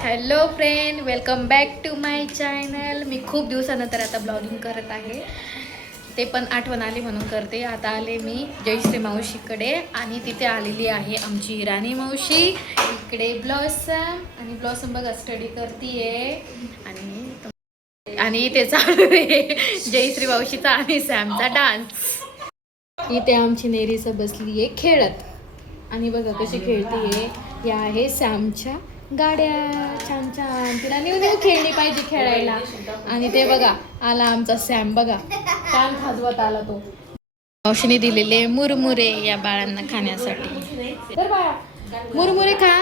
Hello friend, welcome back to my channel. मी खूप दिवसानंतर आता ब्लॉगिंग करत आहे. ते पण आठवण आली म्हणून करते. आता आले मी जयश्री मावशीकडे आणि तिथे आलेली आहे आमची राणी मावशी. इकडे ब्लॉसम आणि ब्लॉसम बघा स्टडी करतीये आणि ते चालू आहे जयश्री मावशीचा आणि सॅमचा डान्स. इथे आमची नेरीसा बसली आहे खेळत आणि बघा कशी खेळतीये. या आहे सॅमच्या गाड्या, छान छान. तिला न्यू न्यू खेळणी पाहिजे खेळायला. आणि ते बघा आला आमचा सॅम, बघा छान खाजवत आला तो. मावशीने दिलेले मुरमुरे या बाळांना खाण्यासाठी. तर बाळा मुरमुरे खा,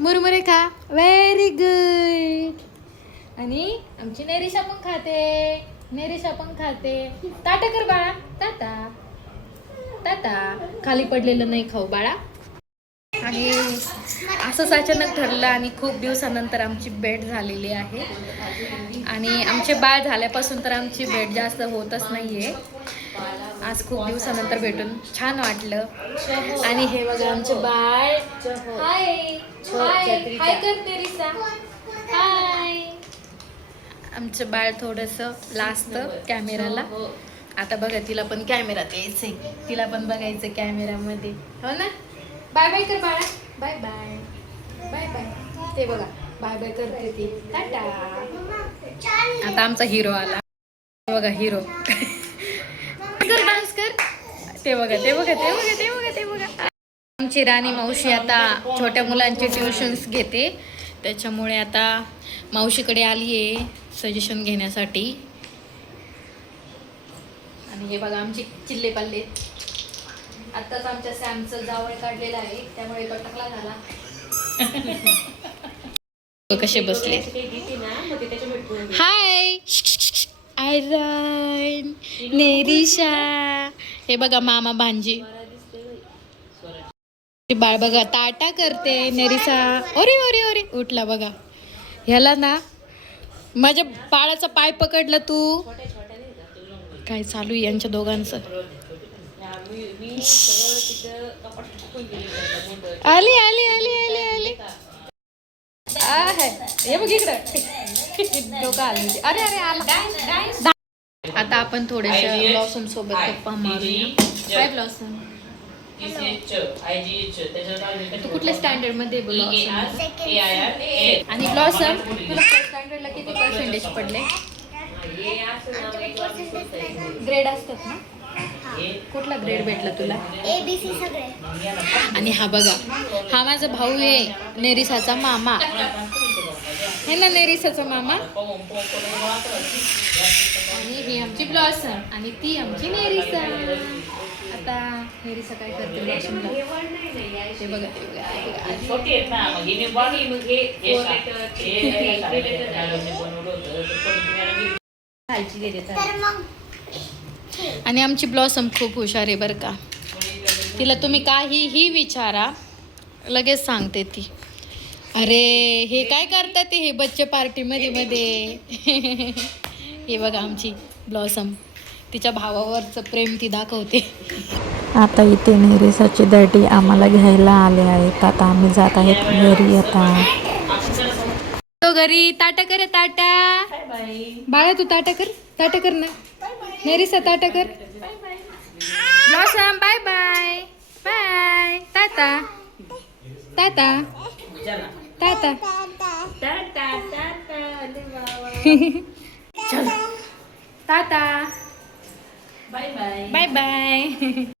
मुरमुरे खा. Very good. आणि आमची नेरिशा पण खाते, नेरिशा पण खाते. टाटा कर बाळा, टाटा टाटा. खाली पडलेलं नाही खाऊ बाळा. आणि असंच अचानक ठरलं आणि खूप दिवसानंतर आमची भेट झालेली आहे. आणि आमचे बाळ झाल्यापासून तर आमची भेट जास्त होतच नाहीये. आज खूप दिवसानंतर भेटून छान वाटलं. आणि हे बघा आमचे बाळ. हाय हाय हाय करते रिसा, हाय. आमचं बाळ थोडंसं लाजतं कॅमेराला. आता बघा तिला पण कॅमेरात यायचंय, तिला पण बघायचं कॅमेरामध्ये, हो ना. बाय बाय कर बाळा, बाय बाय बाय बाय. ते बघा बाय बाय करते ती, टाटा. आता आमचा हिरो आला बघा, हिरो. कर डान्स कर. ते बघा ते बघा ते बघा ते बघा ते बघा. आमची राणी मावशी आता छोट्या मुलांचे ट्युशन्स घेते, त्याच्यामुळे आता मावशीकडे आली आहे सजेशन घेण्यासाठी. आणि हे बघा आमचे चिल्ले पल्ले. आत्ताच आमच्या सॅमचं जावळ काढलेलं आहे, त्यामुळे तो टकला झाला. कसे बसले. हाय आयरन, नेरिशा. हे बघा मामा भांजी. बाळ बघा टाटा करते नेरिसा. ओरे ओरे ओरे उठला बघा. ह्याला ना माझ्या बाळाचा पाय पकडला तू. काय चालू आहे यांच्या दोघांचं. आली आली आली आली आली. हे बघ इकडं डोका आली. अरे अरे आला. आता आपण थोडेसे ब्लॉसम सोबत गप्पा मारूया. काय ब्लॉसम, तू कुठल्या स्टँडर्ड मध्ये ब्लॉसम? आणि ब्लॉसम तुला फर्स्ट स्टँडर्डला किती पर्सेंटेज पडले? ग्रेड असतात ना, कुठला ग्रेड भेटला तुला? ABC सगळे. आणि हा बघा हा माझा भाऊ आहे, नेरिसाचा मामा है ना, नेरिसाचा मामा. आणि ही आमची ब्लॉसम आणि ती आमची नेरिसा. आता नेरिसा काय करते ब्लॉसमला? ते बघा ते बघा. आणि आमची ब्लॉसम खूप हुशार आहे बरं का. तिला तुम्ही काहीही विचारा लगेच सांगते ती. अरे हे काय करतात ते, हे बच्चे पार्टी मध्ये मध्ये. हे बघा आमची ब्लॉसम, तिच्या भावावरचं प्रेम ती दाखवते. आता इथे नेरिसाची डॅडी आम्हाला घ्यायला आले आहेत. आता आम्ही जात आहेत घरी. आता तो घरी. टाटा कर, टाटा बाळा. तू टाटा कर, टाटा कर ना नेरिसा, टाटा कर. Blossom bye bye bye. Tata tata tata. Tata bye bye bye bye.